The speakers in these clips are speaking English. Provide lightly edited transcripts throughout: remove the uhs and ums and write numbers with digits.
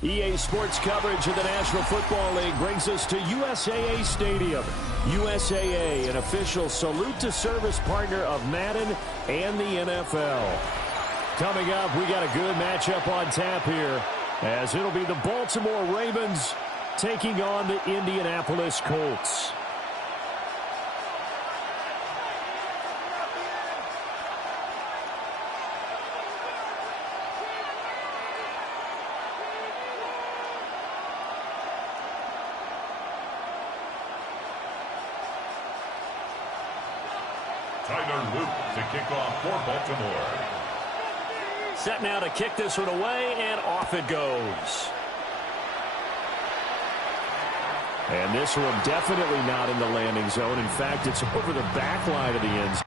EA Sports coverage of the National Football League brings us to USAA Stadium. USAA, an official salute to service partner of Madden and the NFL. Coming up, we got a good matchup on tap here, as it'll be the Baltimore Ravens taking on the Indianapolis Colts. To kick off for Baltimore. Set now to kick this one away, and off it goes. And this one definitely not in the landing zone. In fact, it's over the back line of the end zone.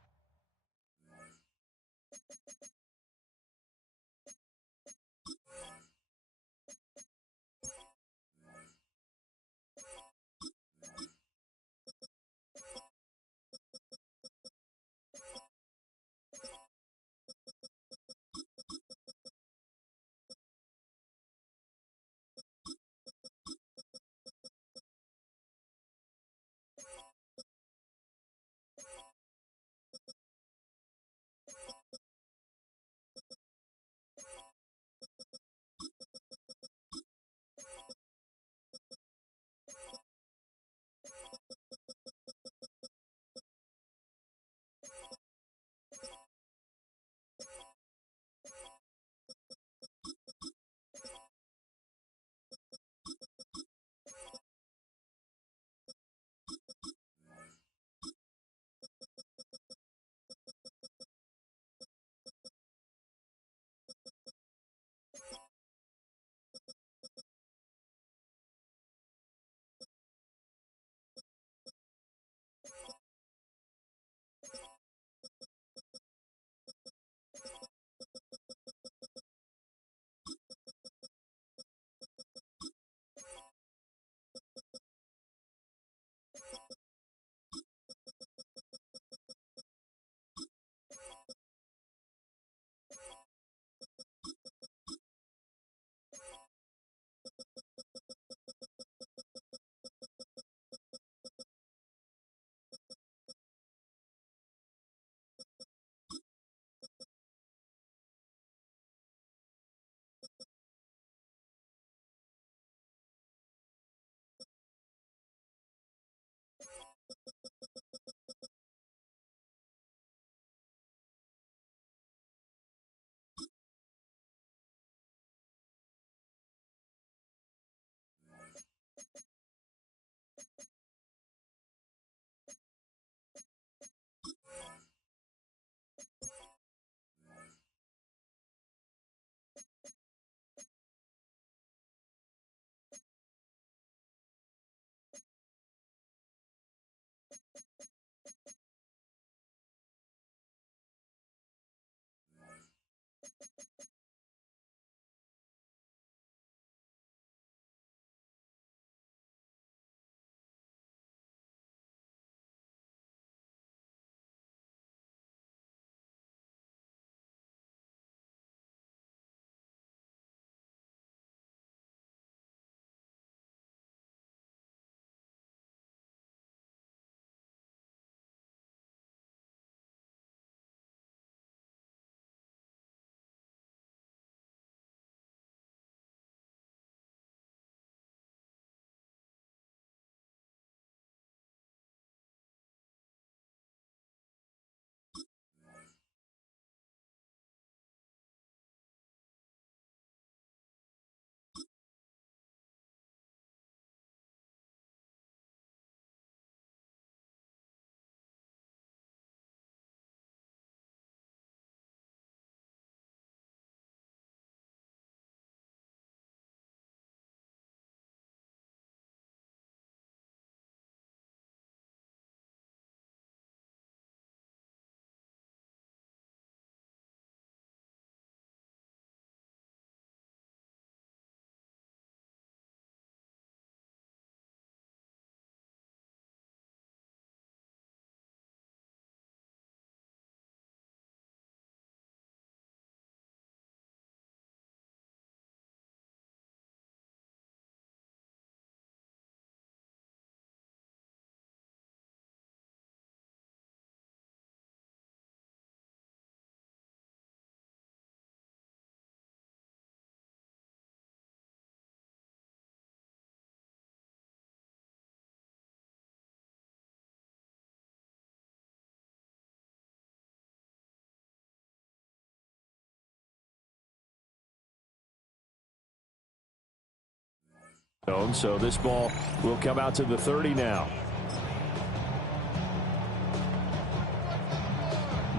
So this ball will come out to the 30 now.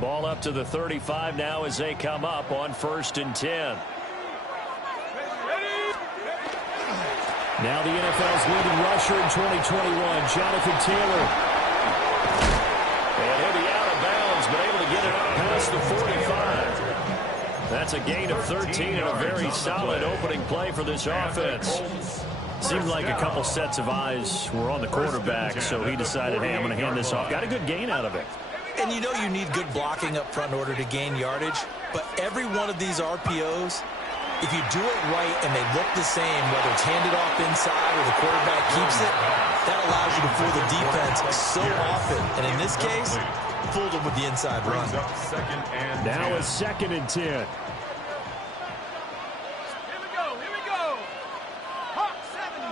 Ball up to the 35 now as they come up on 1st and 10. Now the NFL's leading rusher in 2021, Jonathan Taylor. And he'll be out of bounds, but able to get it up past the 45. That's a gain of 13 and a very solid opening play for this offense. Seemed like a couple sets of eyes were on the quarterback, so he decided, hey, I'm going to hand this off. Got a good gain out of it. And you know you need good blocking up front in order to gain yardage, but every one of these RPOs, if you do it right and they look the same, whether it's handed off inside or the quarterback keeps it, that allows you to fool the defense so often. And in this case, fooled them with the inside run. Now a 2nd and 10. Here we go. Hawk 70.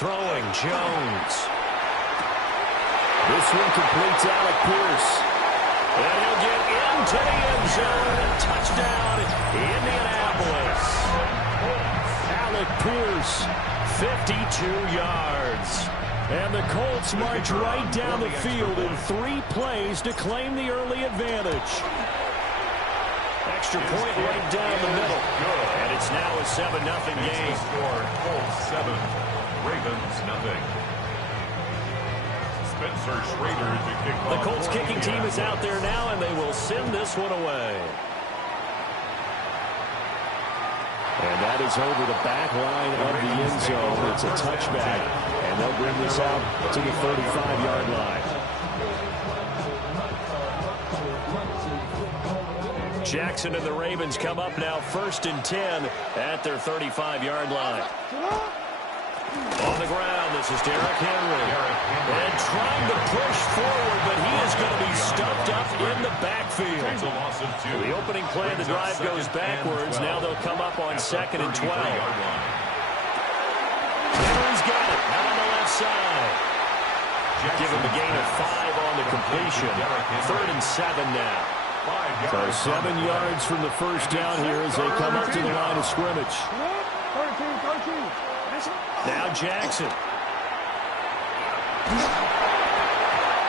Throwing, Jones. This one completes Alec Pierce. And he'll get into the end zone. Touchdown, Indianapolis. Alec Pierce, 52 yards. And the Colts march right down the field in 3 plays to claim the early advantage. Extra point right down the middle. And it's now a 7-0 game. Colts 7, Ravens 0. Spencer Schrader to kick off. The Colts kicking team is out there now, and they will send this one away. And that is over the back line of the end zone. It's a touchback, and they'll bring this out to the 35-yard line. Jackson and the Ravens come up now 1st and 10 at their 35-yard line. On the ground, this is Derrick Henry. And trying to push forward, but he is going to be stuffed up in the backfield. The opening play of the drive goes backwards. Now they'll come up on 2nd and 12. Henry's got it out on the left side. Give him a gain of 5 on the completion. 3rd and 7 now. So 7 yards from the first down here as they come up to the line of scrimmage. Now Jackson.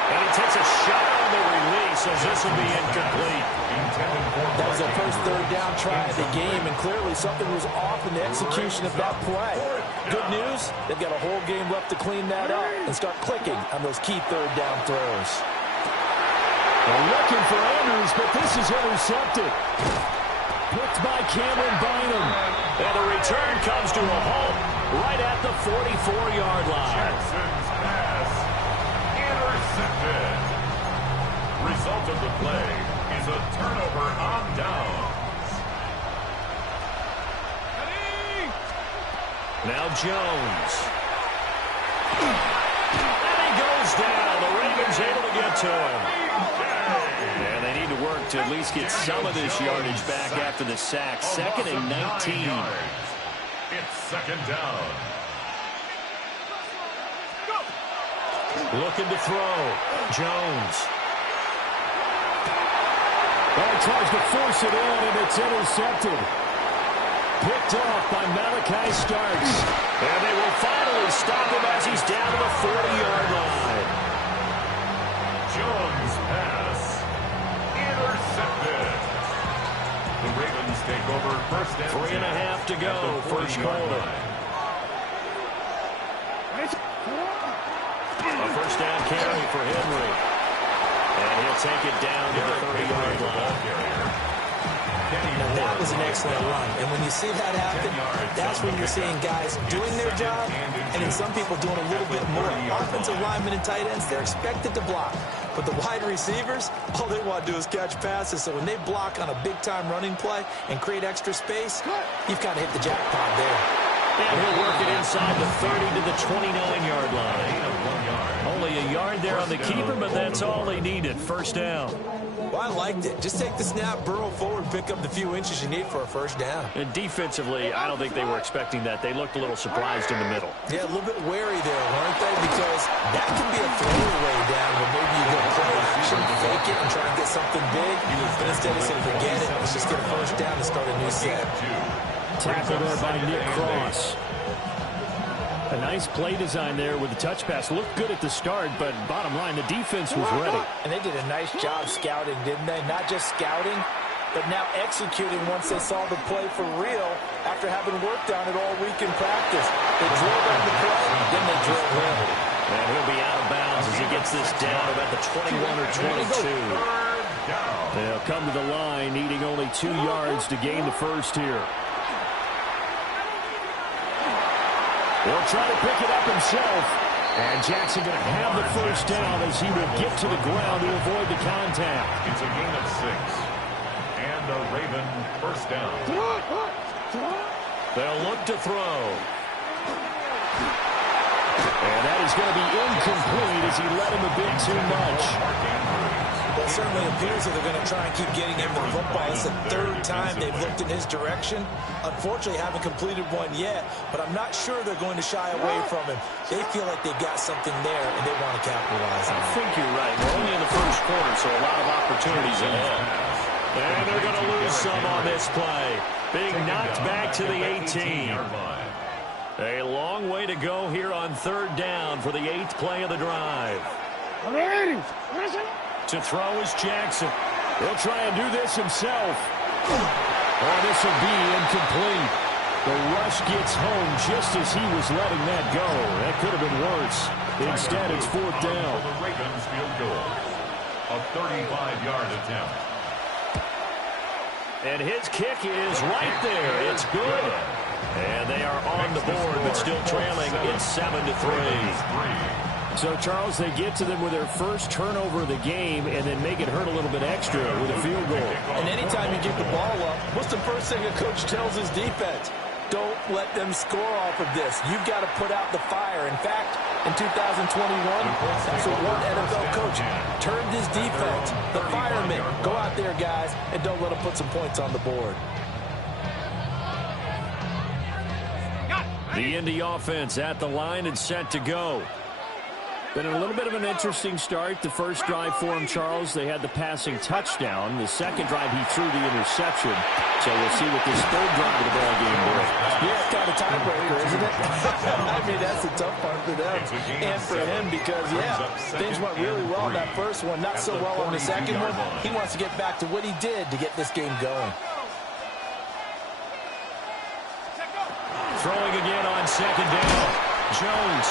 And he takes a shot on the release as this will be incomplete. That was their first 3rd down try of the game, and clearly something was off in the execution of that play. Good news, they've got a whole game left to clean that up and start clicking on those key 3rd down throws. They're looking for Andrews, but this is intercepted. Picked by Cameron Bynum. And the return comes to a halt right at the 44-yard line. Jackson's pass intercepted. Result of the play is a turnover on downs. Now Jones. And he goes down. The Ravens able to get to him. And they need to work to at least get some of this yardage back after the sack. 2nd and 19. It's 2nd down. Looking to throw. Jones. Well, he tries to force it in, and it's intercepted. Picked off by Malachi Starks. And they will finally stop him as he's down to the 40-yard line. Jones' pass intercepted. The Ravens take over 1st and 3.5 to go, first quarter. A first down carry for Henry. And he'll take it down to the 30-yard line. Now, that was an excellent run. And when you see that happen, that's when you're seeing guys doing their job and then some people doing a little bit more. Offensive linemen and tight ends, they're expected to block. But the wide receivers, all they want to do is catch passes. So when they block on a big-time running play and create extra space, you've kind of hit the jackpot there. And he'll work it inside the 30 to the 29-yard line. Only a yard there on the keeper, but that's all they needed. First down. Well, I liked it. Just take the snap, burrow forward, pick up the few inches you need for a first down. And defensively, I don't think they were expecting that. They looked a little surprised in the middle. Yeah, a little bit wary there, weren't they? Because that can be a throwaway down when maybe you go play action, fake it, and try to get something big. But instead they said, forget it. Let's just get a first down and start a new set. tackle there by Nick Cross. A nice play design there with the touch pass. Looked good at the start, but bottom line, the defense was ready. And they did a nice job scouting, didn't they? Not just scouting, but now executing once they saw the play for real after having worked on it all week in practice. They drilled on the play, then they drilled him. And he'll be out of bounds as he gets this down about the 21 or 22. They'll come to the line, needing only 2 yards to gain the first here. He'll try to pick it up himself. And Jackson going to have the first down as he will get to the ground to avoid the contact. It's a gain of 6. And a Raven first down. They'll look to throw. And that is going to be incomplete as he let him a bit too much. Well, it certainly appears that they're going to try and keep getting him the football. It's the 3rd time they've looked in his direction. Unfortunately, haven't completed one yet, but I'm not sure they're going to shy away from him. They feel like they've got something there, and they want to capitalize on it. I think you're right. We're only in the first quarter, so a lot of opportunities ahead. And they're going to lose some on this play. Being knocked back to the 18. A long way to go here on 3rd down for the 8th play of the drive. To throw is Jackson. He'll try and do this himself. Oh, this will be incomplete. The rush gets home just as he was letting that go. That could have been worse. Instead, it's 4th down. The Ravens field goal. A 35-yard attempt. And his kick is right there. It's good. And they are on the board, but still trailing. It's 7-3. So, Charles, they get to them with their first turnover of the game and then make it hurt a little bit extra with a field goal. And anytime you get the ball up, what's the first thing a coach tells his defense? Don't let them score off of this. You've got to put out the fire. In fact, in 2021, that's what one NFL coach turned his defense, the firemen. Go out there, guys, and don't let them put some points on the board. The Indy offense at the line and set to go. Been a little bit of an interesting start. The first drive for him, Charles, they had the passing touchdown. The second drive, he threw the interception. So we'll see what this 3rd drive of the ball game brings. Yeah, it's kind of tiebreaker, isn't it? I mean, that's the tough part for them and for him because, yeah, things went really well in that first one, not so well on the second one. He wants to get back to what he did to get this game going. Throwing again on 2nd down. Jones.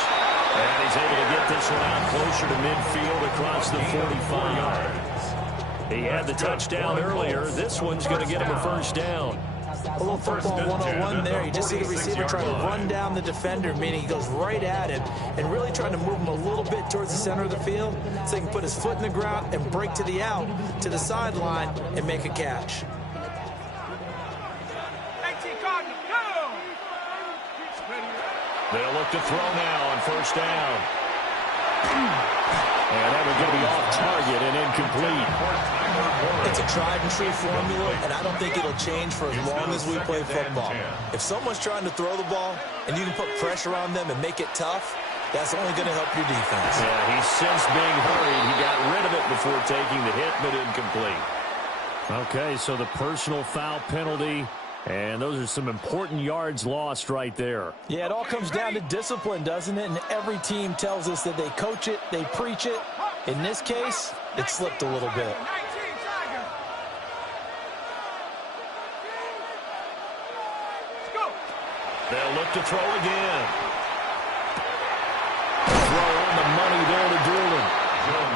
And he's able to get this one out closer to midfield across the 45. He had the touchdown earlier. This one's going to get him a first down. A little football 101 there. You just see the receiver trying to run down the defender, meaning he goes right at him and really trying to move him a little bit towards the center of the field so he can put his foot in the ground and break to the out, to the sideline, and make a catch. They'll look to throw now on 1st down. And that one's going to be off target and incomplete. It's a tried-and-true formula, and I don't think it'll change for as long as we play football. If someone's trying to throw the ball and you can put pressure on them and make it tough, that's only going to help your defense. Yeah, he's since being hurried. He got rid of it before taking the hit, but incomplete. Okay, so the personal foul penalty. And those are some important yards lost right there. Yeah, it all comes down to discipline, doesn't it? And every team tells us that they coach it, they preach it. In this case, it slipped a little bit. They'll look to throw again. Throw on the money there to Doolin.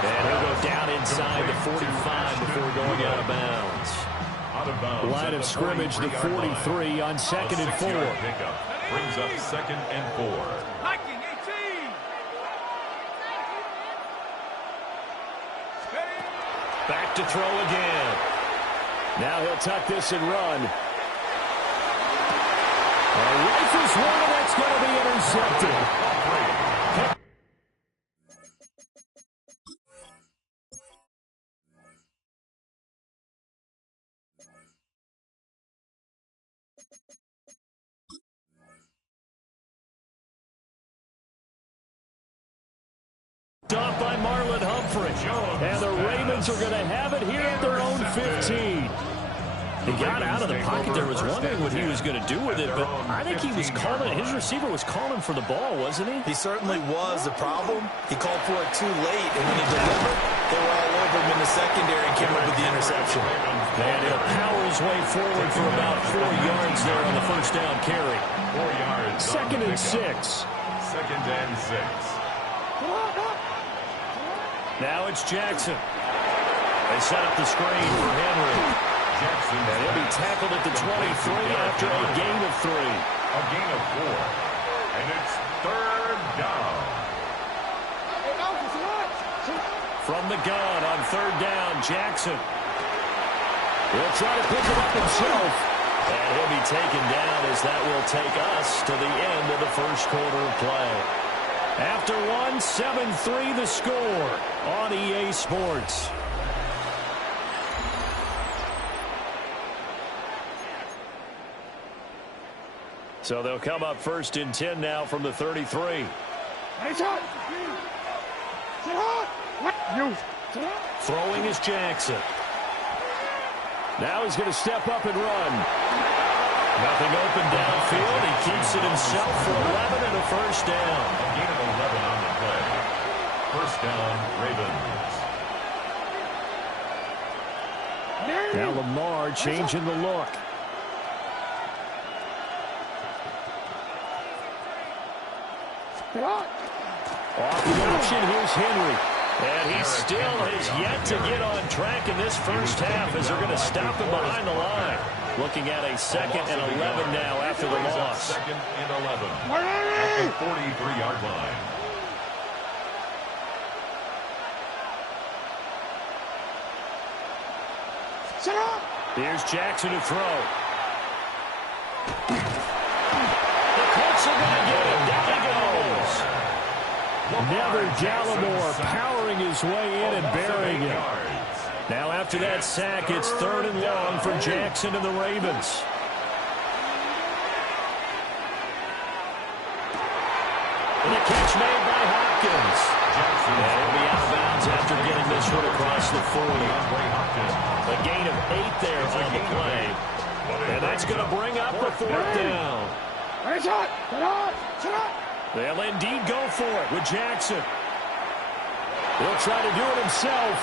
And he'll go down inside the 45 before going out of bounds. Line of scrimmage, the 43 on 2nd and 4. Brings up 2nd and 4. Back to throw again. Now he'll tuck this and run. Rifles one, and that's going to be intercepted. Stopped by Marlon Humphrey. And the Ravens are going to have it here at their own 15. He got out of the pocket there, was wondering what he was going to do with it, but I think he was calling it. His receiver was calling for the ball, wasn't he? He certainly was. The problem, he called for it too late, and when he delivered, they were all over him in the secondary and came up with the interception. And he'll power his way forward for about 4 yards there on the first down carry. 4 yards. Second and 6. Second and 6. Now it's Jackson. They set up the screen for Henry. Jackson. And he'll be tackled at the 23 after a gain of 3. A gain of 4. And it's third down. From the gun on third down, Jackson. He'll try to pick it up himself. And he'll be taken down as that will take us to the end of the first quarter of play. After 1, 7-3 the score on EA Sports. So they'll come up first and 10 now from the 33. Throwing is Jackson. Now he's going to step up and run. Nothing open downfield. He keeps it himself for 11 and a first down. A gain of 11 on the play. First down, Ravens. Now Lamar changing the look. Off the option, here's Henry. And he still has yet to get on track in this first half as they're going to stop him behind the line. Looking at a 2nd and 11 now after the loss. 2nd and 11 at the 43-yard line. Here's Jackson to throw. The Colts are going to get him. Down he goes. Never Gallimore powering his way in and burying him. Now after that sack, it's 3rd and long for Jackson and the Ravens. And a catch made by Hopkins. And he'll be out of bounds after getting this one across the 40. A gain of 8 there on the play. And that's going to bring up a 4th down. They'll indeed go for it with Jackson. He'll try to do it himself.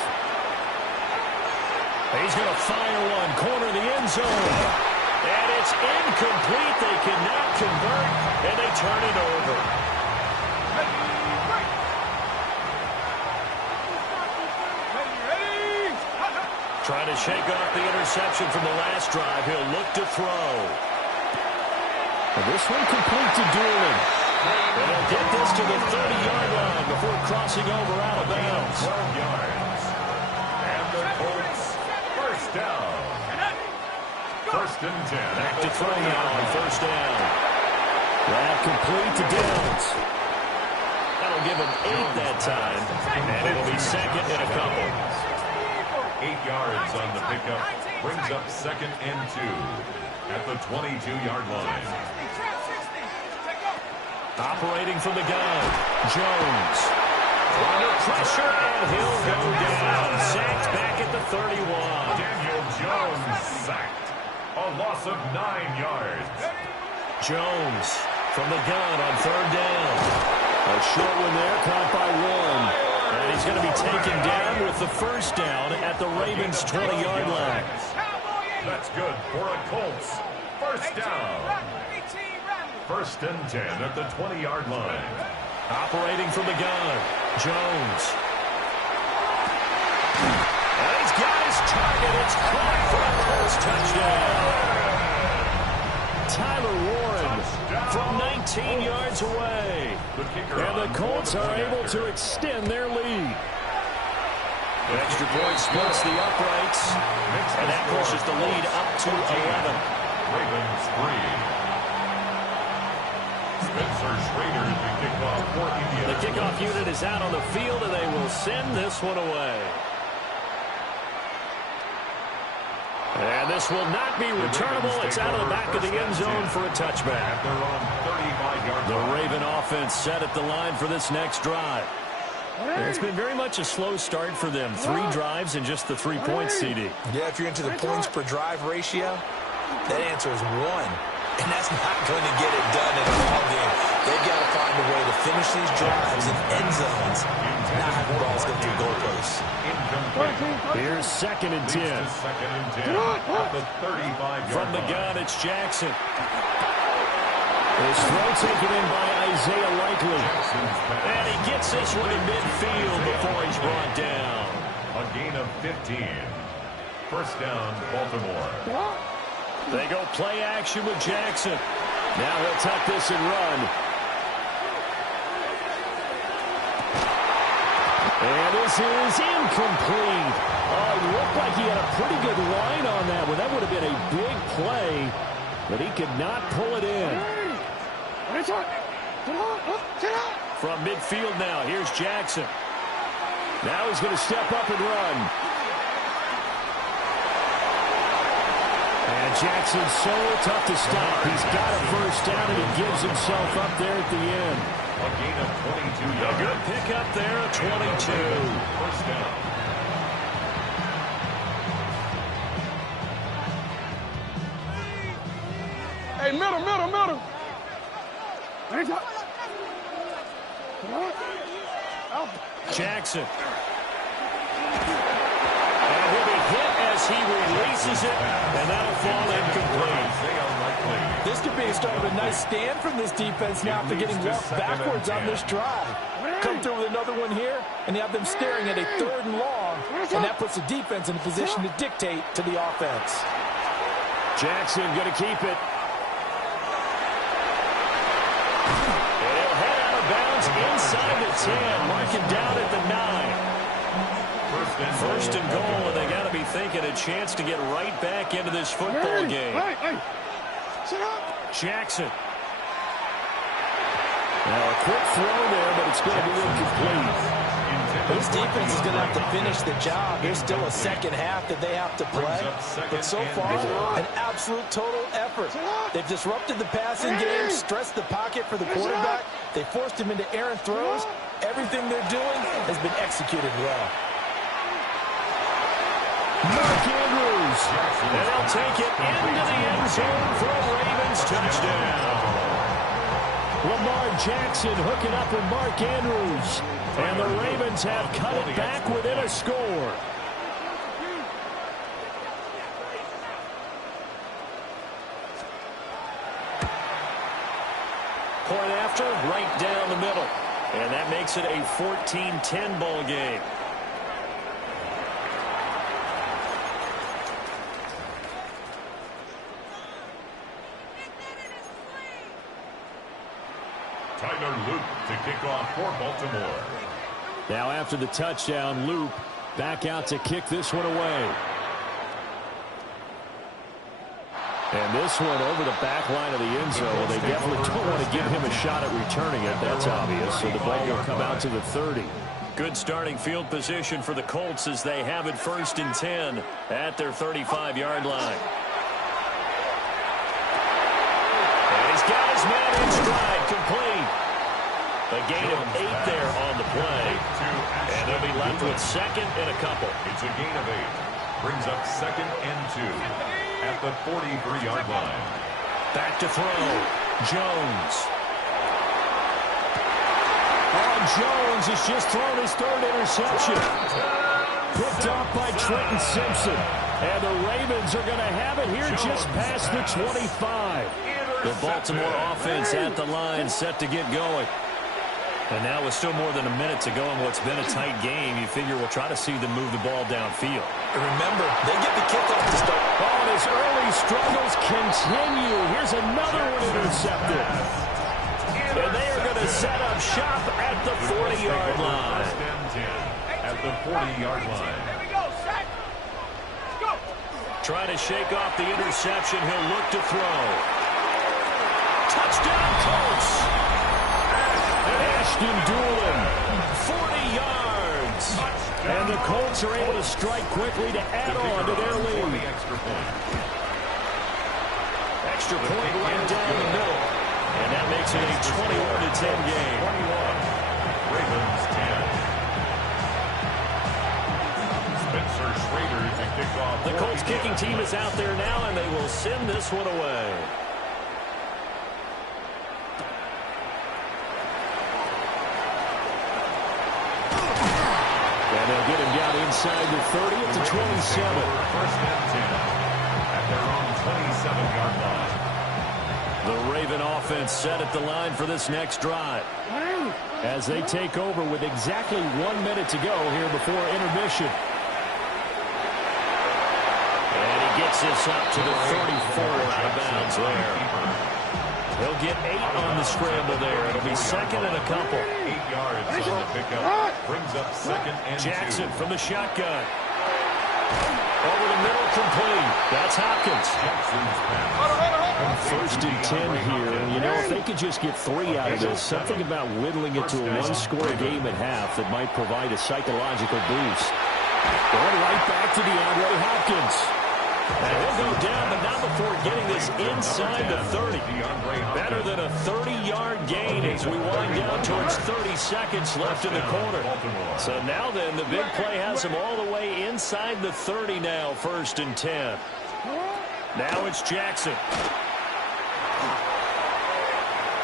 He's going to fire one, corner the end zone. And it's incomplete. They cannot convert, and they turn it over. Trying to shake off the interception from the last drive. He'll look to throw. And this one complete to Doolin. And he'll get this to the 30-yard line before crossing over out of bounds. 12 yards. And the Colts, first down. First and 10. Back to throw now on first down. That complete to Downs. That'll give him 8 that time. And it'll be 2nd and a couple. 8 yards on the pickup. Brings up 2nd and 2 at the 22-yard line. Operating from the gun, Jones. Under pressure, and he'll go down. Sacked back at the 31. Daniel Jones sacked. A loss of 9 yards. Jones from the gun on 3rd down. A short one there, caught by 1. And he's going to be taken down with the first down at the Ravens' 20-yard line. That's good for a Colts. First down. First and 10 at the 20-yard line. Operating from the gun, Jones. And he's got his target. It's caught for a Colts touchdown. Tyler Warren from 19 yards away. And the Colts are able to extend their lead. The extra point splits the uprights. And that pushes the lead up to 11. Ravens 3. Spencer Schrader is the kickoff for India. The kickoff unit is out on the field, and they will send this one away. And this will not be returnable. It's out of the back of the end zone for a touchback. At their own 35-yard The line. Raven offense set at the line for this next drive. It's been very much a slow start for them. 3 drives and just the 3 points, CD. Yeah, if you're into the points per drive ratio, that answer is 1. And that's not going to get it done in a ball game. They've got to find a way to finish these drives in end zones, not have the balls go through goalposts. Here's 2nd and 10. From the gun, it's Jackson. His throw taken in by Isaiah Likely. And he gets this one in midfield before he's brought down. A gain of 15. First down, Baltimore. They go play action with Jackson. Now he'll tuck this and run. And this is incomplete. Oh, it looked like he had a pretty good line on that one. That would have been a big play, but he could not pull it in. From midfield now, here's Jackson. Now he's going to step up and run. And Jackson's so tough to stop. He's got a first down, and he gives himself up there at the end. A gain of 22 yards. A good pickup there at 22. First down. Hey, middle. Jackson. And he'll be hit as he releases it, and that'll fall incomplete. This could be a start of a nice stand from this defense now after getting walked backwards on this drive. Come through with another one here, and you have them staring at a 3rd and long, and that puts the defense in a position to dictate to the offense. Jackson going to keep it. And he'll head out of bounds inside the 10, marking down at the 9. First and goal, and they got to be thinking a chance to get right back into this football game. Jackson. Now a quick throw there, but it's going to be incomplete. This defense is going to have to finish the job. There's still a second half that they have to play. But so far, an absolute total effort. They've disrupted the passing game, stressed the pocket for the quarterback. They forced him into errant throws. Everything they're doing has been executed well. Mark Andrews. And they'll take it into the end zone for a Ravens touchdown. Lamar Jackson hooking up with Mark Andrews. And the Ravens have cut it back within a score. Point after, right down the middle. And that makes it a 14-10 ball game. Tyler Luke to kick off for Baltimore. Now after the touchdown, Luke back out to kick this one away. And this one over the back line of the end zone. Well, they definitely don't want to give him a shot at returning it. That's obvious. So the ball will come out to the 30. Good starting field position for the Colts as they have it 1st and 10 at their 35-yard line. And he's got his man in stride, complete. A gain of 8 there on the play. And they'll be left with 2nd and a couple. It's a gain of 8. Brings up 2nd and 2 at the 43-yard line. Back to throw. Jones. Oh, Jones has just thrown his 3rd interception. Picked off by Trenton Simpson. And the Ravens are going to have it here just past the 25. The Baltimore offense at the line, set to get going. And now with still more than a minute to go in what's been a tight game, you figure we'll try to see them move the ball downfield. And remember, they get the kickoff to start. Oh, and his early struggles continue. Here's another one intercepted. And they are going to set up shop at the 40-yard line. At the 40-yard line. Here we go, Shaq. Go. Trying to shake off the interception. He'll look to throw. Touchdown, Colts. Ashton Doolin, 40 yards. And the Colts are able to strike quickly to add on to their lead. Extra point right down the middle. And that makes it a 21-10 game. 21. Ravens 10. The Colts kicking team is out there now, and they will send this one away. And they'll get him down inside the 30 at the 27. First and 10 at their own 27-yard line. The Raven offense set at the line for this next drive, as they take over with exactly 1 minute to go here before intermission. And he gets this up to the 34 out of bounds there. He'll get 8 on the scramble there. It'll be second and a couple. 8 yards on the pickup. Brings up second and Jackson 2. from the shotgun. Over the middle, complete. That's Hopkins. First and 10 here. You know, if they could just get 3 out of this, something about whittling it to a one-score game at half that might provide a psychological boost. Going right back to DeAndre Hopkins. And he'll go down, but not before getting this inside the 30. Better than a 30-yard gain as we wind down towards 30 seconds left in the quarter. So now then, the big play has him all the way inside the 30 now, first and 10. Now it's Jackson.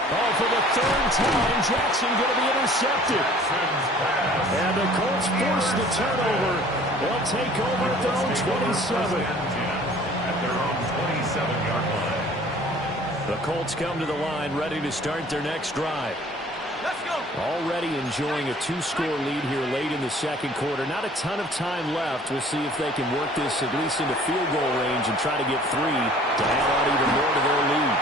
Oh, for the third time, Jackson going to be intercepted. And the Colts force the turnover. They'll take over at their own 27. At their own 27-yard line. The Colts come to the line, ready to start their next drive. Let's go. Already enjoying a 2-score lead here late in the second quarter. Not a ton of time left. We'll see if they can work this at least into field goal range and try to get 3 to add on even more to their lead.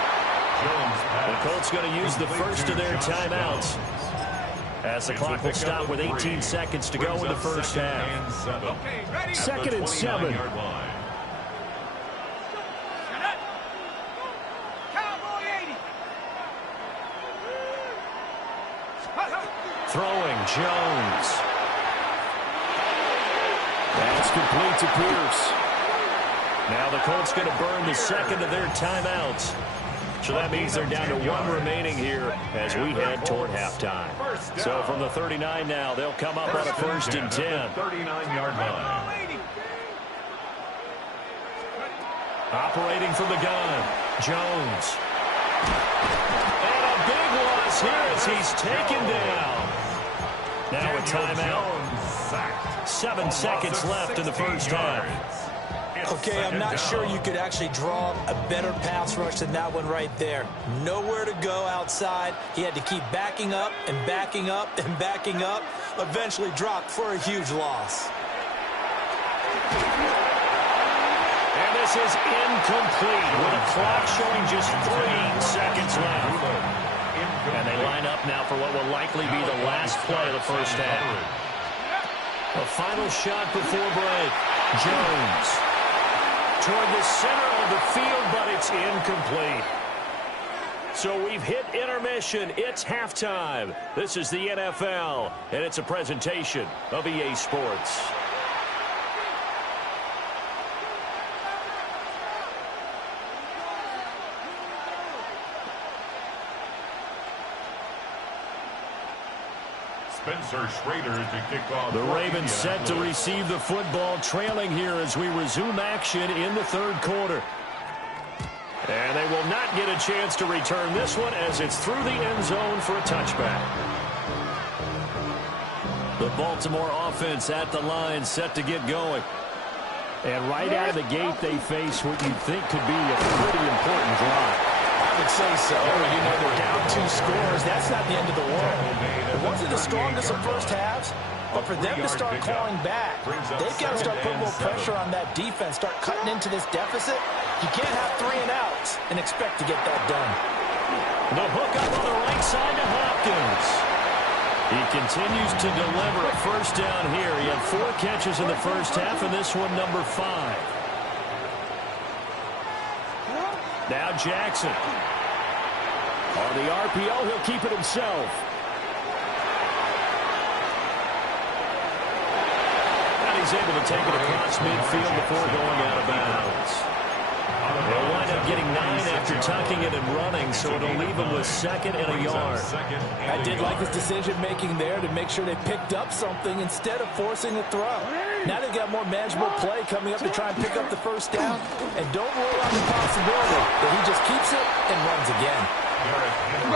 The Colts going to use the first of their timeouts, as the clock will stop with 18 seconds to go in the first half. Second and 7. Throwing, Jones. That's complete to Pierce. Now the Colts going to burn the second of their timeouts. So that means they're down to 1 remaining here as we head toward halftime. So from the 39 now, they'll come up on a first and 10. 39-yard line. Operating from the gun, Jones. And a big loss here as he's taken down. Now a timeout. 7 seconds left in the first half. Okay, I'm not sure you could actually draw a better pass rush than that one right there. Nowhere to go outside. He had to keep backing up and backing up and backing up. Eventually dropped for a huge loss. And this is incomplete with a clock showing just 3 seconds left. And they line up now for what will likely be the last play of the first half. A final shot before break. Jones. Toward the center of the field, but it's incomplete. So we've hit intermission. It's halftime. This is the NFL, and it's a presentation of EA Sports. Spencer Schrader to kick off. The Ravens set to receive the football, trailing here as we resume action in the third quarter. And they will not get a chance to return this one as it's through the end zone for a touchback. The Baltimore offense at the line, set to get going. And right out of the gate, they face what you'd think could be a pretty important drive. I would say so. You know, they're down 2 scores. That's not the end of the world. It wasn't the strongest of first halves, but for them to start clawing back, they've got to start putting more pressure on that defense, start cutting into this deficit. You can't have 3 and outs and expect to get that done. The hook up on the right side to Hopkins. He continues to deliver a first down here. He had 4 catches in the first half, and this one number 5. Now Jackson. On the RPO, he'll keep it himself. And he's able to take it across midfield before going out of bounds. They'll wind up getting 9 after tucking it and running, so it'll leave him with second and a yard. I did like his decision-making there to make sure they picked up something instead of forcing a throw. Now they've got more manageable play coming up to try and pick up the first down. And don't rule out the possibility that he just keeps it and runs again.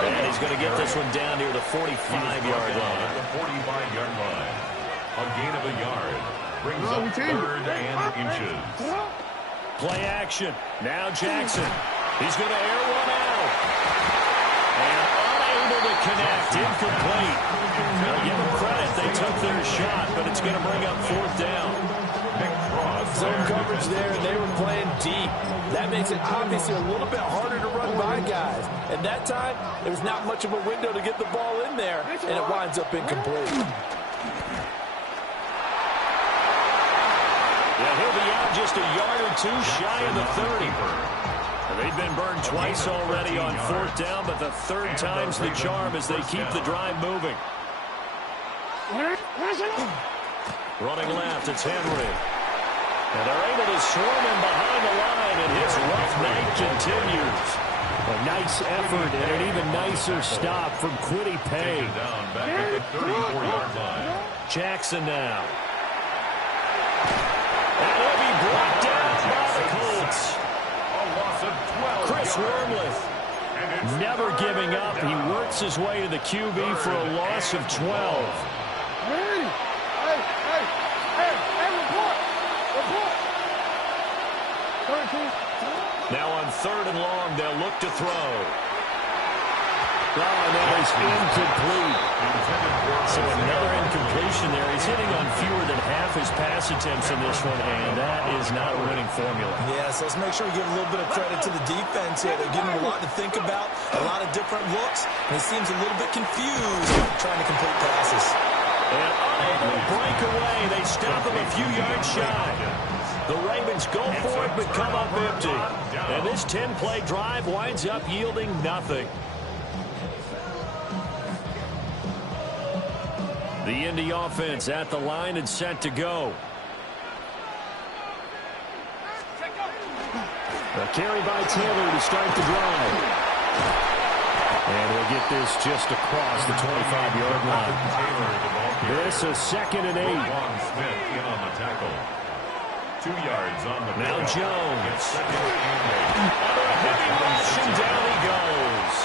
And he's going to get this one down near the 45-yard line. The 45-yard line. A gain of a yard. Brings up 3rd and inches. Play action. Now Jackson. He's going to air one out. And unable to connect. Incomplete. Now give them credit. They took their shot, but it's going to bring up 4th down. Zone coverage there, and they were playing deep. That makes it obviously a little bit harder to run by guys. And that time, there was not much of a window to get the ball in there, and it winds up incomplete. Yeah, he'll be out just a yard or two shy of the 30. They've been burned twice already on 4th down, but the 3rd time's the charm as they keep the drive moving. Running left, it's Henry. And they're able to swarm him behind the line, and his rough night continues. A nice effort and an even nicer stop from Kwity Paye. Down back at the 34-yard line. Jackson now. And he'll be brought down by the Colts. A loss of 12 Chris Wormleth never giving up. He works his way to the QB for a loss of 12. Now on 3rd and long, they'll look to throw. Oh, and that is incomplete. So another incompletion there. He's hitting on fewer than half his pass attempts in this one, and that is not a winning formula. Yes, let's make sure we give a little bit of credit to the defense here. They're giving him a lot to think about, a lot of different looks, and he seems a little bit confused trying to complete passes. And unable to break away. They stop him a few yards shy. The Ravens go for it, but come up empty. And this 10-play drive winds up yielding nothing. The Indy offense at the line and set to go. A carry by Taylor to start the drive. And he'll get this just across the 25-yard line. This is 2nd and 8. Smith in on the tackle. 2 yards on the now Jones. Under a heavy rush, and down he goes.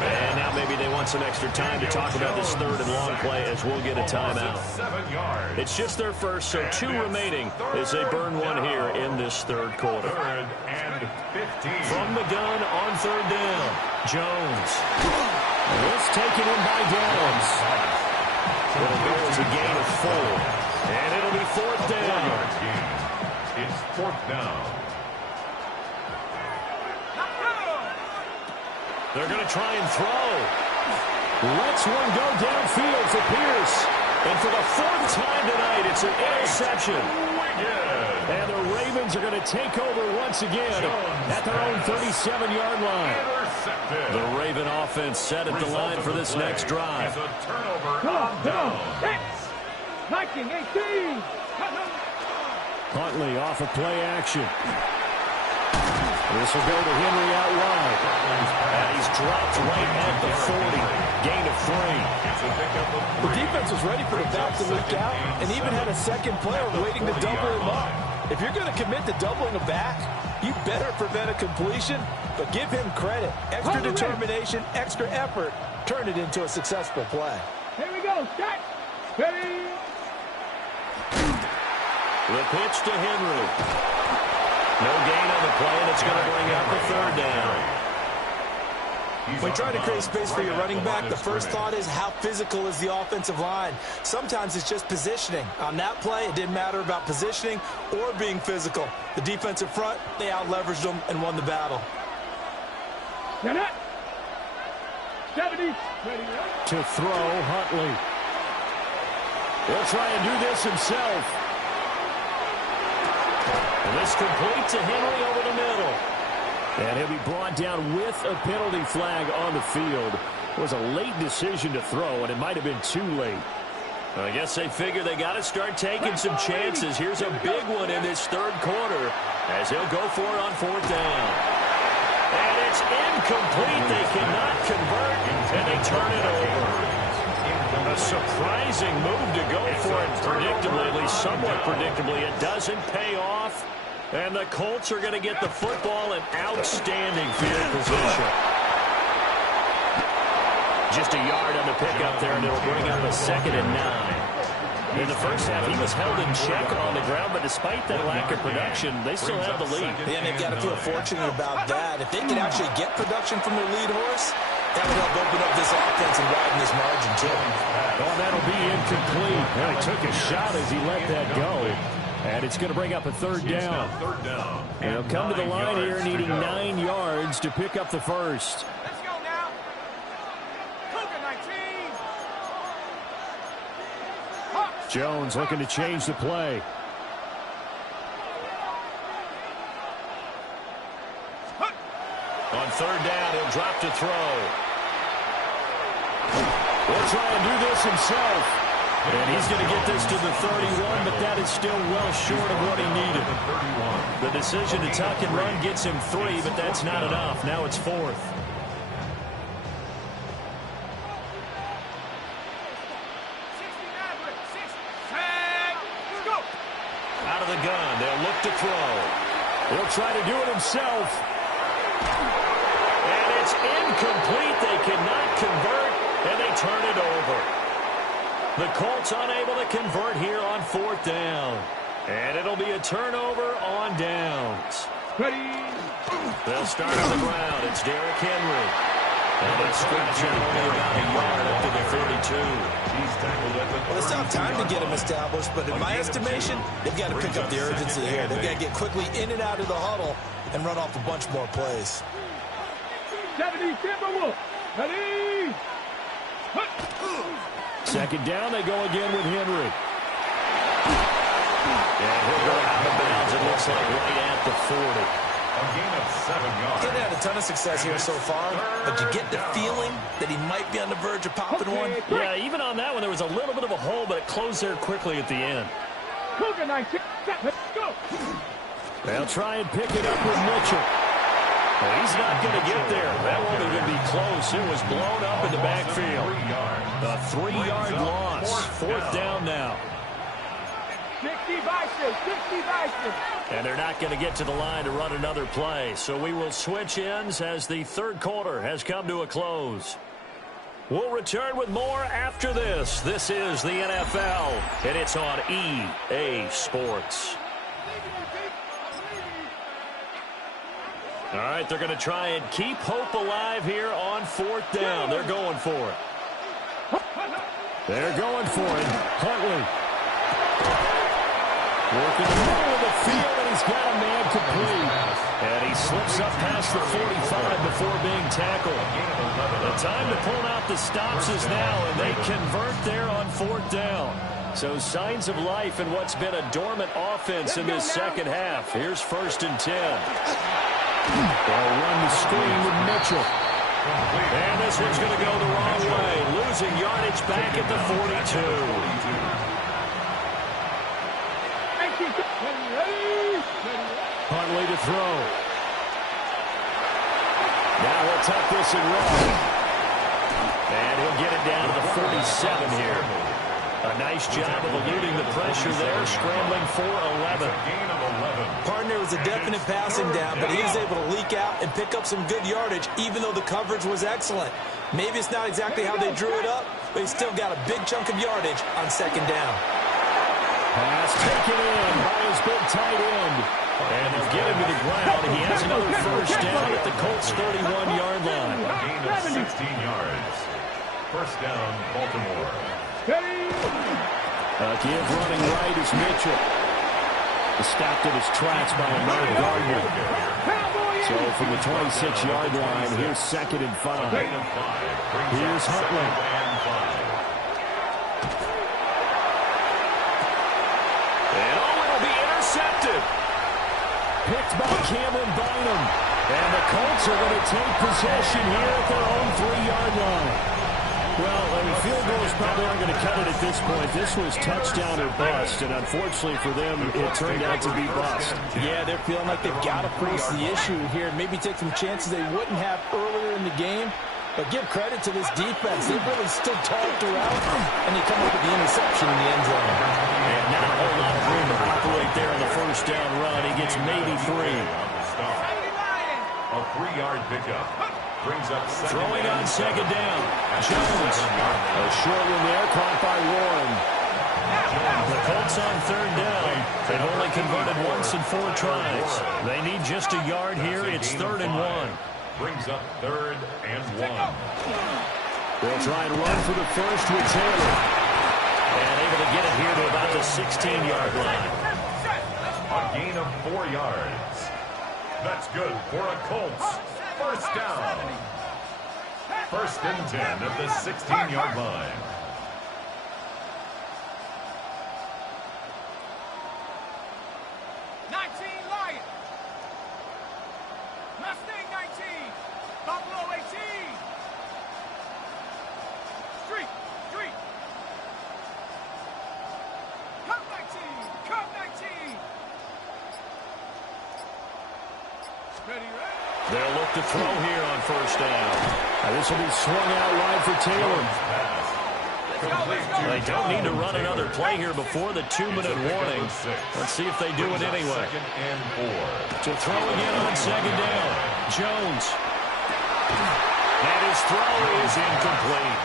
And now maybe they want some extra time to talk about this 3rd and long play as we'll get a timeout. It's just their first, so 2 remaining as they burn one here in this 3rd quarter. 3rd and 15. From the gun on 3rd down, Jones. This taken in by Downs. It'll go as a gain of 4. And it'll be 4th down. It's 4th down. They're going to try and throw. Lets one go downfield for Pierce. And for the 4th time tonight, it's an interception. And the Ravens are going to take over once again at their own 37-yard line. The Raven offense set at the line for this next drive. A turnover on downs. 19-18. Huntley off of play action. This will go to Henry out wide. And he's dropped right at the 40. Gain of 3. The defense was ready for the back to leak out and even had a second player waiting to double him up. If you're going to commit to doubling a back, you better prevent a completion, but give him credit. Extra determination, extra effort, turned it into a successful play. Here we go. Set. Ready. The pitch to Henry. No gain on the play, and it's going to bring up the 3rd down. When trying to create space for your running back, the first thought is how physical is the offensive line. Sometimes it's just positioning. On that play, it didn't matter about positioning or being physical. The defensive front, they out-leveraged them and won the battle. 70. To throw, Huntley. He'll try and do this himself. And this complete to Henry over the middle. And he'll be brought down with a penalty flag on the field. It was a late decision to throw, and it might have been too late. I guess they figure they got to start taking some chances. Here's a big one in this 3rd quarter as he'll go for it on 4th down. And it's incomplete. They cannot convert, and they turn it over. A surprising losing move to go for it predictably, at least somewhat predictably. It doesn't pay off, and the Colts are going to get the football in outstanding field position. Just a yard on the pickup there, and it'll bring up a 2nd and 9. In the first half, he was held in check on the ground, but despite that lack of production, they still have the lead. Yeah, and they've got to feel fortunate about that. If they can actually get production from their lead horse, that would help open up this offense and widen this margin, too. Oh, that'll be incomplete. Well, he took a shot as he let that go. And it's going to bring up a 3rd down. And he'll come to the line here needing 9 yards to pick up the first. Let's go now. Cougar 19. Jones looking to change the play. On 3rd down, he'll drop to throw. He'll try and do this himself. And he's going to get this to the 31, but that is still well short of what he needed. The decision to tuck and run gets him 3, but that's not enough. Now it's 4th. Out of the gun, they'll look to throw. He'll try to do it himself. And it's incomplete. They cannot convert, and they turn it over. The Colts unable to convert here on 4th down. And it'll be a turnover on downs. Ready. They'll start on the ground. It's Derrick Henry. And they stretch out only about a yard up to the 32. Well, they still have time to get him established, but in my estimation, they've got to pick up the urgency here. They've got to get quickly in and out of the huddle and run off a bunch more plays. 70 Timberwolves. Ready. 2nd down, they go again with Henry. And he'll go out of bounds, it looks like right at the 40. A gain of 7 yards. He's had a ton of success here so far, but you get the feeling that he might be on the verge of popping one. Yeah, even on that one, there was a little bit of a hole, but it closed there quickly at the end. Cougar 19. Let's go. They'll try and pick it up with Mitchell. Well, he's not going to get there. That won't even be close. It was blown up in the backfield. A 3-yard loss. 4th down now. 60 Vices. 60 Vices. And they're not going to get to the line to run another play. So we will switch ends as the 3rd quarter has come to a close. We'll return with more after this. This is the NFL, and it's on EA Sports. All right, they're going to try and keep hope alive here on 4th down. They're going for it. They're going for it. Huntley. Working the middle of the field, and he's got a man complete. And he slips up past the 45 before being tackled. The time to pull out the stops is now, and they convert there on 4th down. So signs of life in what's been a dormant offense in this 2nd half. Here's 1st and 10. They'll run the screen with Mitchell. And this one's going to go the wrong way. Losing yardage back at the 42. Huntley to throw. Now he'll tuck this and run. And he'll get it down to the 47 here. A nice job of eluding the pressure there, scrambling for 11. Partner was a definite passing down, but he was able to leak out and pick up some good yardage, even though the coverage was excellent. Maybe it's not exactly how they drew it up, but he still got a big chunk of yardage on 2nd down. Pass taken in by his big tight end. And they'll get him to the ground. He has another 1st down at the Colts' 31-yard line. A gain of 16 yards. 1st down, Baltimore. Give running right is Mitchell. Stopped in his tracks by Amari Gardner. So from the 26-yard line, here's 2nd and 5. Here's Huntley. And it'll be intercepted. Picked by Cameron Bynum. And the Colts are going to take possession here at their own 3-yard line. Well, I mean, field goals probably aren't going to cut it at this point. This was touchdown or bust, and unfortunately for them, it turned out to be bust. Yeah, they're feeling like they've got to force the issue here, maybe take some chances they wouldn't have earlier in the game. But give credit to this defense. They've really stood tall throughout, and they come up with the interception in the end zone. And not a whole lot of room to operate there on the first down run. He gets maybe 3. A 3-yard pickup. Brings up throwing on second down. Jones. A short one there, caught by Warren. The Colts on third down. They've only converted once in 4 tries. They need just a yard here. It's 3rd and 1. Brings up 3rd and 1. They'll try and run for the first with Taylor. And able to get it here to about the 16-yard line. A gain of 4 yards. That's good for a Colts. First down. 1st and 10 at the 16-yard line. They'll look to throw here on first down. This will be swung out wide for Taylor. They don't need to run another play here before the 2-minute warning. Let's see if they do it anyway. To throw again on second down. Jones. And his throw is incomplete.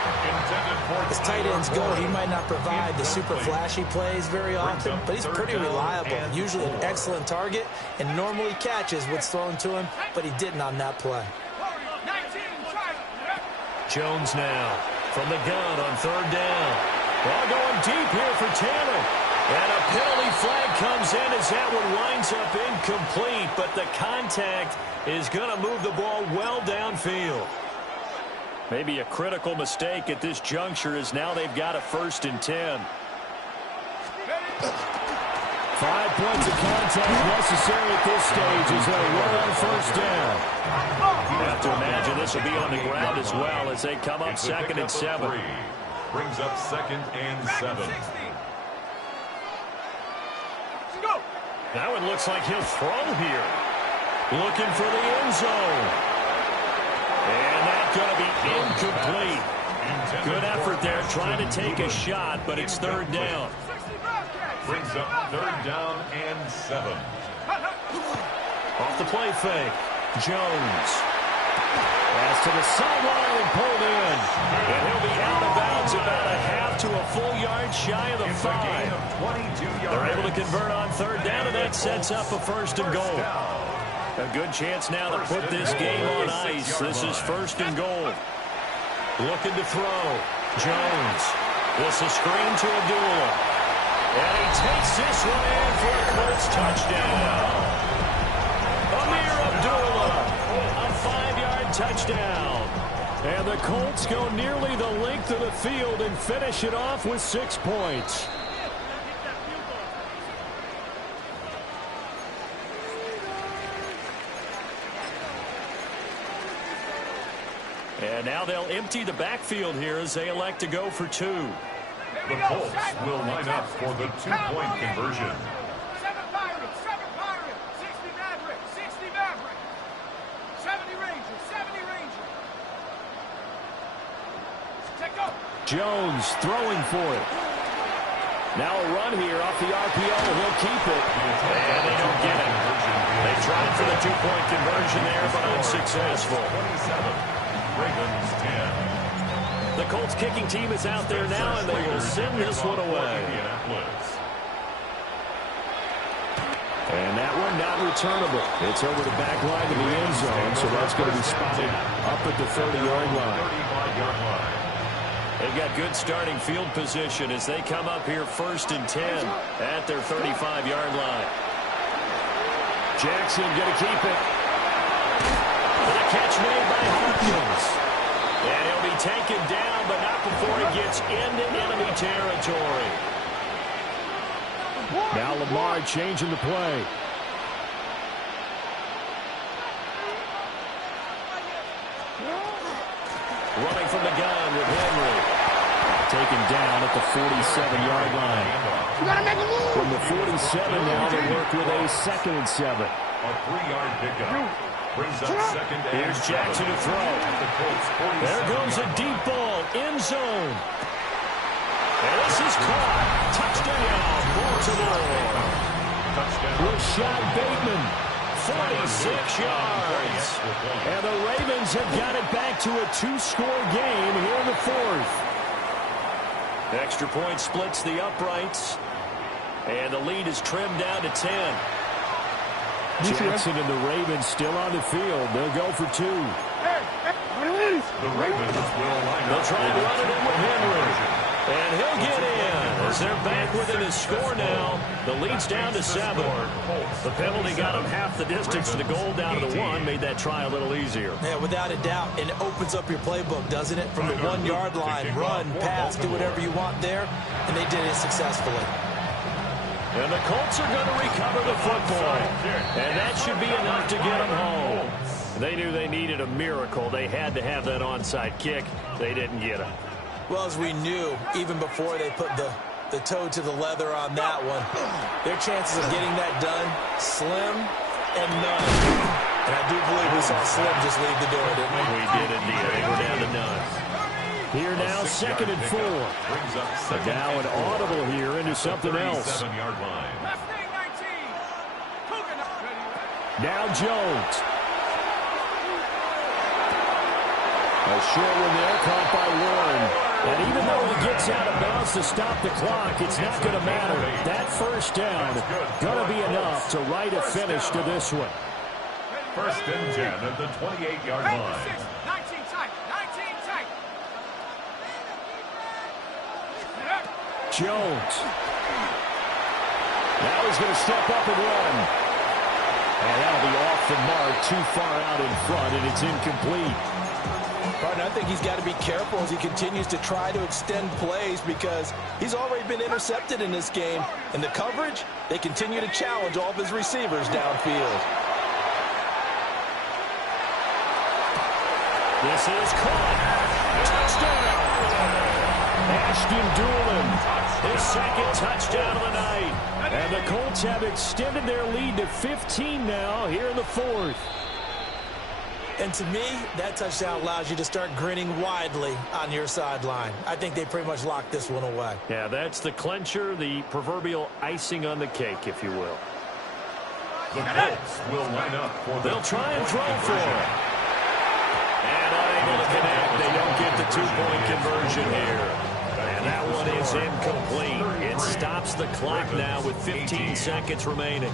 As tight ends go, he might not provide the super flashy plays very often, but he's pretty reliable. Usually an excellent target, and normally catches what's thrown to him, but he didn't on that play. Jones now from the gun on third down. Ball going deep here for Taylor. And a penalty flag comes in as that one winds up incomplete, but the contact is going to move the ball well downfield. Maybe a critical mistake at this juncture as now they've got a 1st and 10. 5 points of contact necessary at this stage as they'll run on first down. You have to imagine this will be on the ground as well as they come up 2nd and 7. Brings up 2nd and 7. Now it looks like he'll throw here. Looking for the end zone. And that's going to be incomplete. Good effort there trying to take a shot, but it's 3rd down. Brings up 3rd down and 7. Off the play fake. Jones. Pass to the sideline and pulled in. And he'll be out of bounds about a half to a full yard shy of the 5. They're able to convert on 3rd down, and that sets up a 1st and goal. A good chance now to put this game on ice. This is 1st and goal. Looking to throw. Jones. This is screen to Abdullah. And he takes this one in for a Colts touchdown. Amir Abdullah. A 5-yard touchdown. And the Colts go nearly the length of the field and finish it off with 6 points. And now they'll empty the backfield here as they elect to go for 2. The Colts will line up for the 2-point conversion. 7 Pirates, 60 Mavericks, 60 Mavericks, 70 Rangers, 70 Rangers. Take go. Jones throwing for it. Now a run here off the RPO. He'll keep it. And they don't get it. They tried for the 2-point conversion there, but unsuccessful. 27. Ravens 10. The Colts kicking team is out there now, and they will send this one away. And that one not returnable. It's over the back line to the end zone, so that's going to be spotted up at the 30-yard line. They've got good starting field position as they come up here 1st and 10 at their 35-yard line. Jackson going to keep it. And a catch made by Hopkins. And he'll be taken down, but not before he gets into enemy territory. Now Lamar changing the play. Running from the gun with Henry. Taken down at the 47-yard line. From the 47 now they work with a 2nd and 7. A 3-yard pickup. Brings up second and Here's Jackson to throw. There goes a deep ball, end zone. And this is caught. Touchdown, Baltimore. Rashad Bateman, 46 yards. And the Ravens have got it back to a 2-score game here in the fourth. Extra point splits the uprights. And the lead is trimmed down to 10. Jackson and the Ravens still on the field. They'll go for 2. The Ravens will line up. They'll try and run it in with Henry. And he'll get in as they're back within a score now. The lead's down to 7. The penalty got him half the distance to the goal, down to the 1. Made that try a little easier. Yeah, without a doubt. And it opens up your playbook, doesn't it? From the 1-yard line, run, pass, do whatever you want there. And they did it successfully. And the Colts are going to recover the football. And that should be enough to get them home. They knew they needed a miracle. They had to have that onside kick. They didn't get it. Well, as we knew, even before they put the toe to the leather on that one, their chances of getting that done, slim and none. And I do believe we saw Slim just leave the door, didn't we? We did indeed. I think we're down to none. Here now, 2nd and 4. But now an audible here into something else. Now Jones. A short one there, caught by Warren. And even though he gets out of bounds to stop the clock, it's not going to matter. That first down going to be enough to write a finish to this one. 1st and 10 at the 28-yard line. 19 tight, 19 tight. Jones. Now he's going to step up and run. And that'll be off the mark, too far out in front, and it's incomplete. Partner, I think he's got to be careful as he continues to try to extend plays because he's already been intercepted in this game. And the coverage, they continue to challenge all of his receivers downfield. This is caught. Touchdown. Ashton Doolin, his 2nd touchdown of the night. And the Colts have extended their lead to 15 now here in the 4th. And to me, that touchdown allows you to start grinning widely on your sideline. I think they pretty much locked this one away. Yeah, that's the clincher, the proverbial icing on the cake, if you will. The Colts will line up for They'll try and throw for it. And unable to connect. They don't get the 2-point conversion here. And that one is incomplete. It stops the clock now with 15 seconds remaining.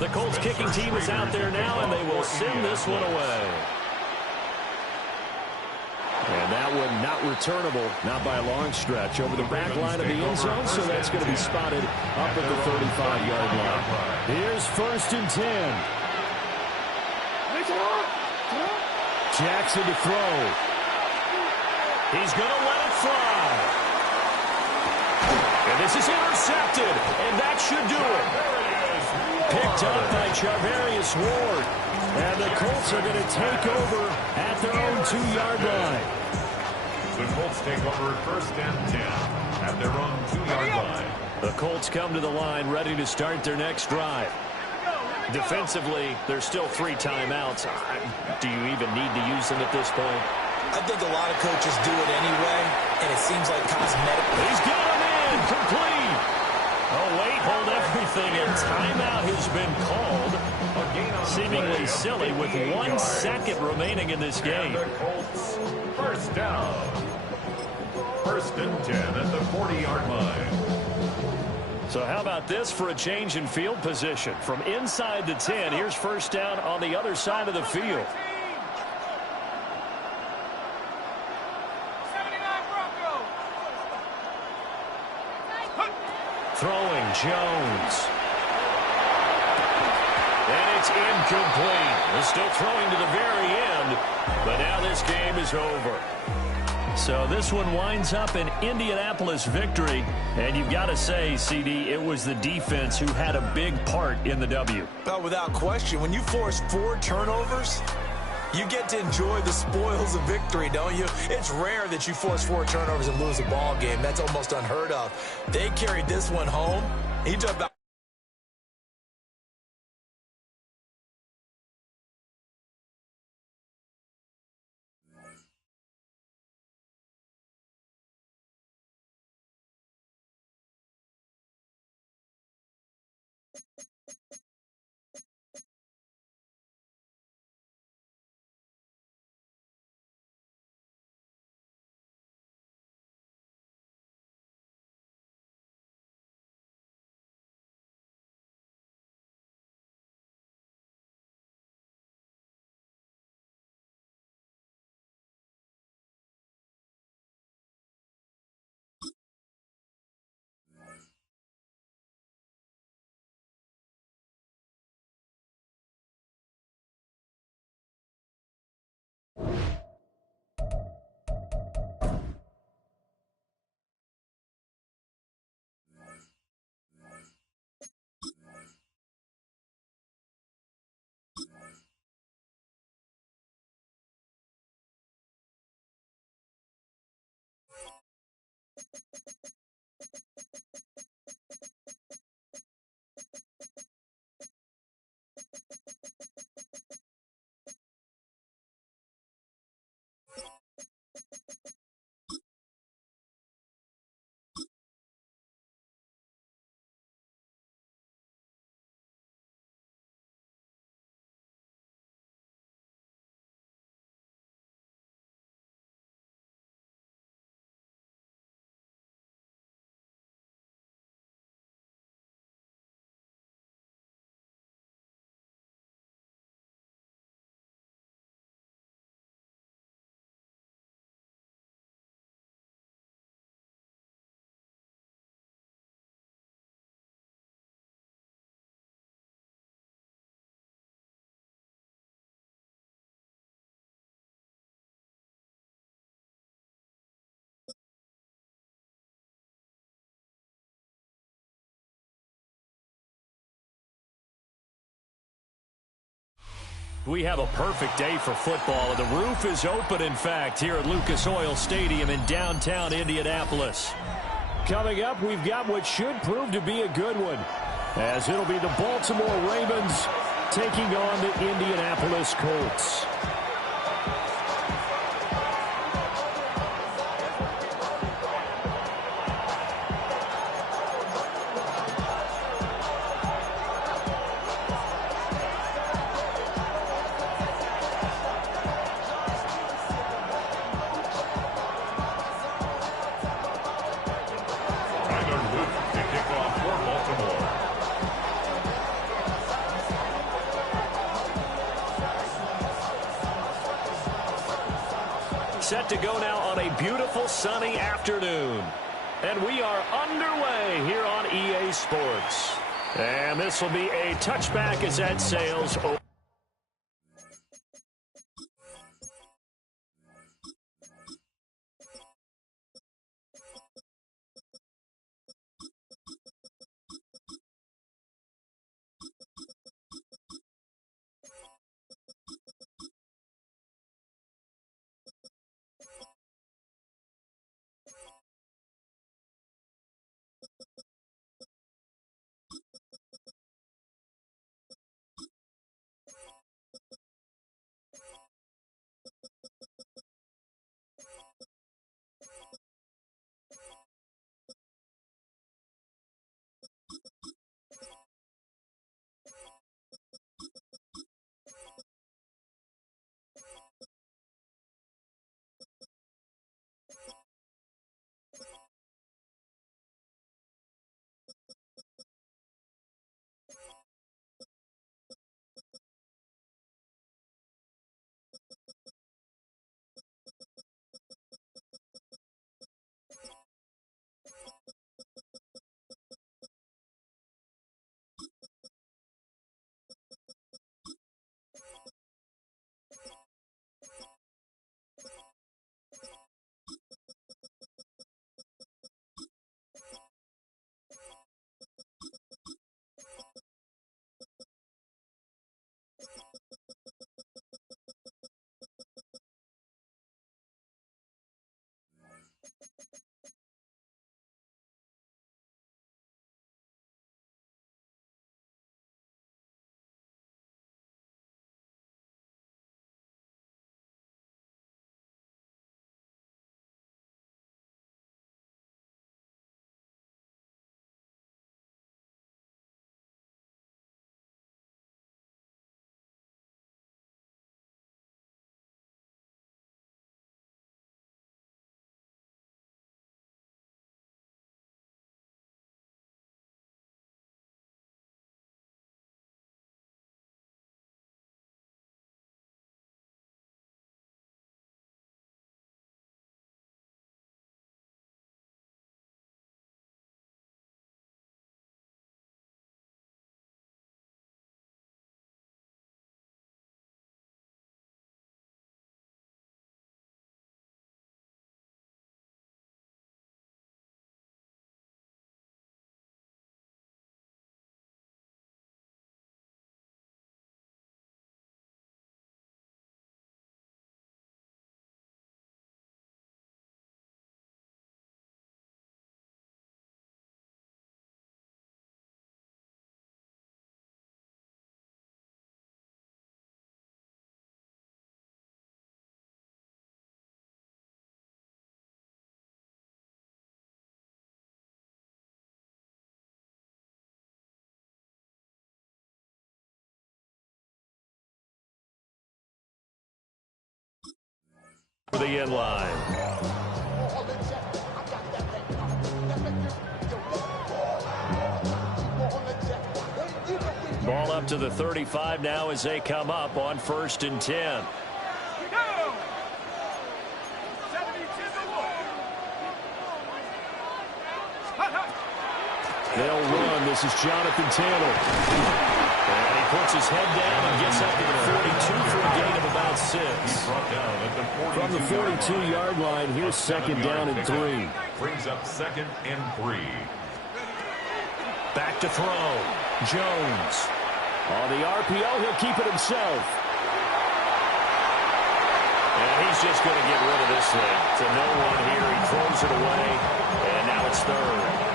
The Colts kicking team is out there now, and they will send this one away. And that one not returnable, not by a long stretch, over the back line of the end zone, so that's going to be spotted up at the 35-yard line. Here's 1st and 10. Jackson to throw. He's going to let it fly. And this is intercepted, and that should do it. Picked up by Charvarius Ward. And the Colts are going to take over at their own 2-yard line. The Colts take over 1st and 10 at their own 2-yard line. The Colts come to the line ready to start their next drive. Defensively, there's still 3 timeouts. Do you even need to use them at this point? I think a lot of coaches do it anyway, and it seems like cosmetic. He's got him in, complete. Oh, wait, hold everything, and timeout has been called. Seemingly silly with 1 second remaining in this game. The Colts, 1st down. 1st and 10 at the 40-yard line. So how about this for a change in field position? From inside the 10, here's 1st down on the other side of the field. Throwing Jones. And it's incomplete. They're still throwing to the very end, but now this game is over. So this one winds up an Indianapolis victory, and you've got to say, CD, it was the defense who had a big part in the W. Well, without question, when you force 4 turnovers, you get to enjoy the spoils of victory, don't you? It's rare that you force 4 turnovers and lose a ball game. That's almost unheard of. They carried this one home. He jumped out. We have a perfect day for football. The roof is open, in fact, here at Lucas Oil Stadium in downtown Indianapolis. Coming up, we've got what should prove to be a good one, as it'll be the Baltimore Ravens taking on the Indianapolis Colts. Set to go now on a beautiful sunny afternoon. And we are underway here on EA Sports. And this will be a touchback as that sails over. for the end line. Ball up to the 35 now as they come up on 1st and 10. They'll run. This is Jonathan Taylor. And he puts his head down and gets up to the 42 for a gain of about 6. From the 42-yard line, here's 2nd down and 3. Brings up 2nd and 3. Back to throw. Jones. On the RPO, he'll keep it himself. And he's just going to get rid of this thing. To no one here. He throws it away. And now it's 3rd.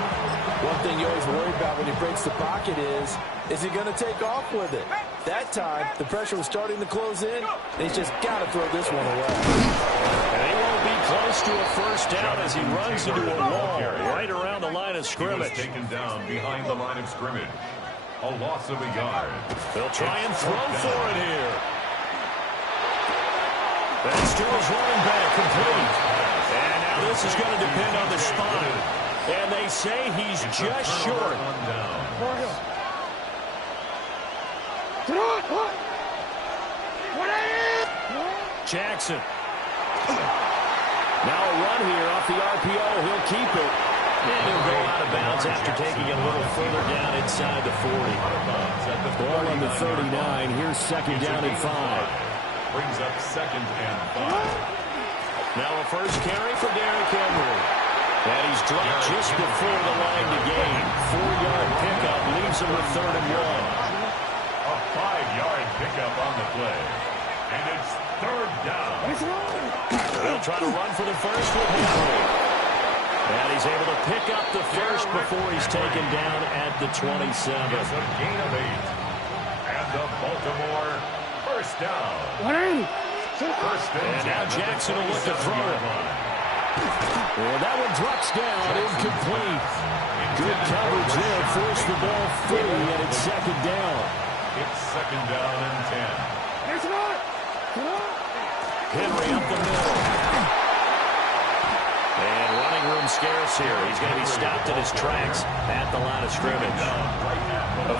One thing you always worry about when he breaks the pocket is he going to take off with it? That time, the pressure was starting to close in, and he's just got to throw this one away. And he won't be close to a 1st down as he runs into a wall right around the line of scrimmage. He was taken down behind the line of scrimmage. A loss of a yard. They'll try and throw for it here. That's to his running back, complete. And now this is going to depend on the spot. And they say he's just short. Jackson. Now a run here off the RPO. He'll keep it. And he'll go out of bounds after taking it a little further down inside the 40. Ball on the 39. Here's 2nd down and 5. Brings up 2nd and 5. Now a first carry for Derrick Henry. And he's dropped just before the line to gain. 4-yard pickup leaves him with 3rd and 1. A 5-yard pickup on the play. And it's 3rd down. They'll try to run for the first with Henry. And he's able to pick up the first before he's taken down at the 27. It's a gain of 8. And the Baltimore first down. And now Jackson will look to throw it. Well, that one drops down, incomplete. Good coverage there, forced the ball free, and it's 2nd down. It's 2nd down and 10. Henry up the middle. And running room scarce here. He's going to be stopped in his tracks at the line of scrimmage.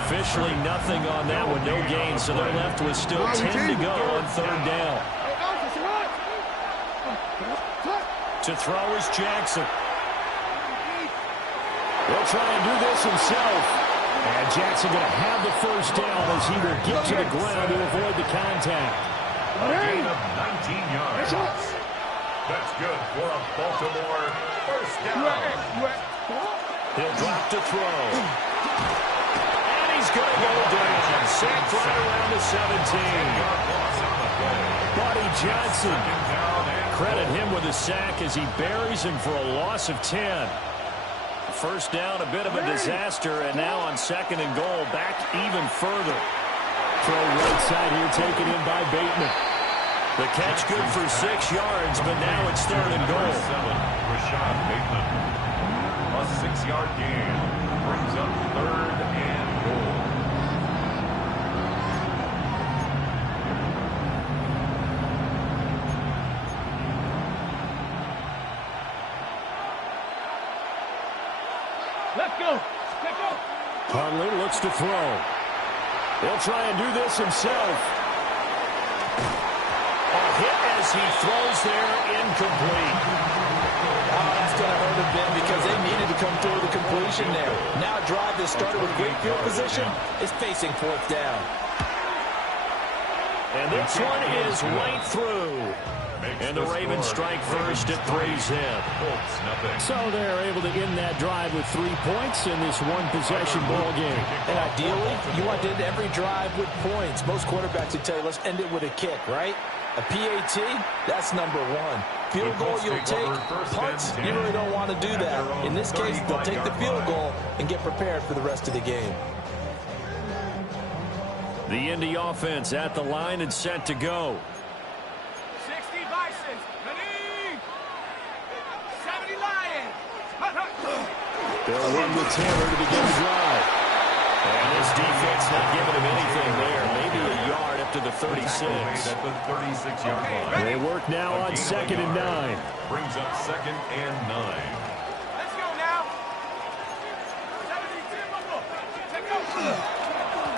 Officially nothing on that one, no gain, so they're left with still 10 to go on 3rd down. To throw is Jackson. He'll try and do this himself. And Jackson going to have the first down as he will get to the ground to avoid the contact. A gain of 19 yards. That's good for a Baltimore first down. He'll drop to throw. And he's going to go down. Sacked right around the 17. Buddy Johnson. Credit him with a sack as he buries him for a loss of 10. First down, a bit of a disaster, and now on 2nd and goal, back even further. Throw right side here taken in by Bateman. The catch good for 6 yards, but now it's 3rd and goal. Rashad Bateman. A 6-yard gain brings up 3rd and goal. Let's go. Let's go. Conley looks to throw. He'll try and do this himself. A hit as he throws there, incomplete. Oh, that's going to hurt a bit because they needed to come through the completion there. Now a drive that started with great field position is facing 4th down. And this one is right through. And the Ravens strike first at 3 zip. So they're able to end that drive with 3 points in this one-possession ball game. And ideally, you want to end every drive with points. Most quarterbacks would tell you, let's end it with a kick, right? A PAT, that's number 1. Field goal you'll take. Punts, you really don't want to do that. In this case, they'll take the field goal and get prepared for the rest of the game. The Indy offense at the line and set to go. 60 Bisons. Ready. 70 Lions. They'll run with Taylor to begin the drive. And this defense not giving him anything there. Maybe a yard after the 36. At the 36-yard line. They work now on 2nd and 9. Brings up 2nd and 9. Let's go now. 72.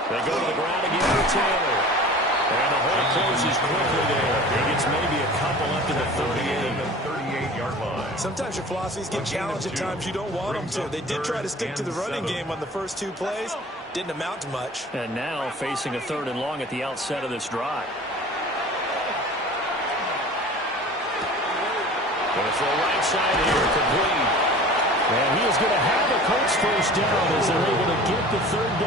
They go to the ground again for Taylor. And the hole closes quickly there. He gets maybe a couple up to the 38. 38-yard line. Sometimes your philosophies get challenged at times you don't want them to. They did try to stick to the running game on the first 2 plays. Didn't amount to much. And now facing a 3rd and long at the outset of this drive. Going to throw right side here, complete. And he is going to have a Colts first down as they're able to get the 3rd down.